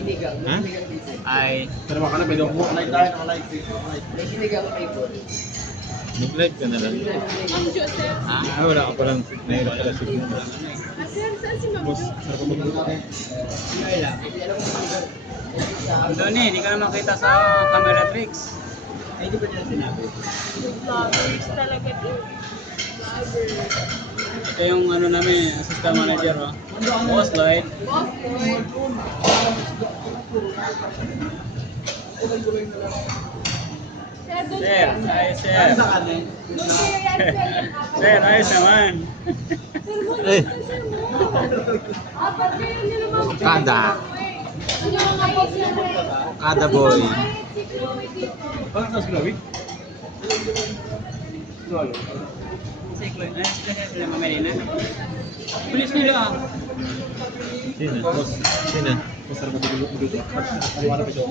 Ha? Ay, Pero baka na, pwede ako like tayo, like. Nag-live ka na lang. Ma'am Joseph. Wala ka palang nahirap pala signal. Saan si Ma'am Boss, Jo? sarap mo magluto. doon eh, hindi ka na makita sa camera tricks. Ay, di ba niya sinabi? Vloggers talaga to. Vloggers. Ito yung ano namin, assistant manager, oh. Boss Lloyd. Boss Lloyd. Sir, ayos sir. Sa kanin. Sir, ayos naman. Eh, Kada. kada boy. Bakit sa Sklawi? Si Chloe, ayos sila mamalina. Pulis nila ah. Sino? Boss, sino? Masarap magluto. Paliwanag ko siya.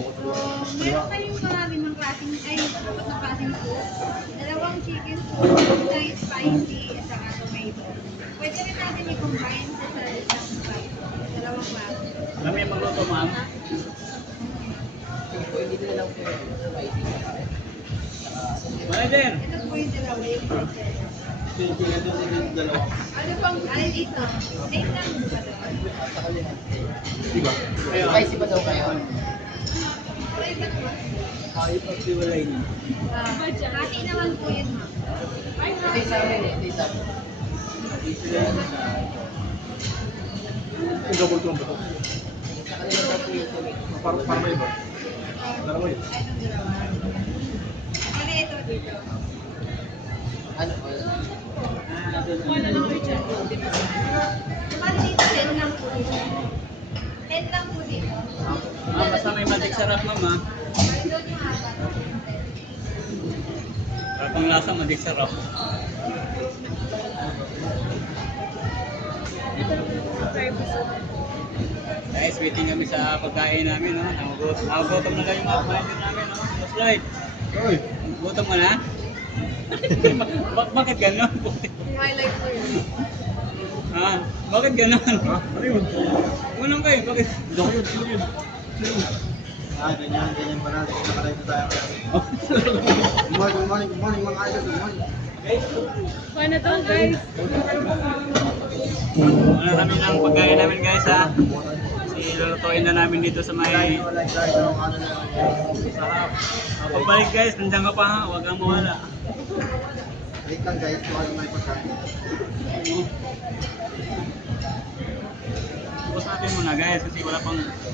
Meron kayong marami ng klaseng, ay, dapat na klaseng soup. Dalawang chicken soup, isang spicy, at saka tomato. Pwede rin natin i-combine sa isang spicy. Dalawang klase. Kami magluto, ma'am. Manager. Ito po yung dalawa, yung spicy. Dalawa. Ano pang, alin dito? Date lang ba doon? Diba? Spicy ba daw kayo? Try ba naman? Ayaw pagpiwalay niyo. Hati naman po yun, ma'am. Ito sa amin eh, ito sa amin. Yung double combo ko. Para may iba. Dalawa yun. Ay, itong dalawa. Ano ito dito? Ano? Wala lang kayo dyan. Bali dito, 10 lang po dito. 10 lang po dito. Basta may magic sarap, ma'am ah. Bali doon yung apat. Para pang lasa, magic sarap. Guys, waiting kami sa pagkain namin, no? Nagugutom na kayo mga manager namin, no? Boss Lloyd, Oy! gutom mo na? Bakit gano'n? Highlight ko yun. Ha? Bakit gano'n? Ha? Ano yun? Unang kayo, bakit? Hindi ko yun. Sino yun? Sino yun? Ganyan pa natin. Nakalive tayo. Good morning, mga idol. Good morning. Paano to, guys? Ano kami ng pagkain namin, guys, ha? Lulutuin na namin dito sa may sarap. Pagbalik, guys, nandiyan ka pa, ha? Huwag kang mawala. Wait lang guys, kung ano may pagkain. Tapos natin muna, guys, kasi wala pang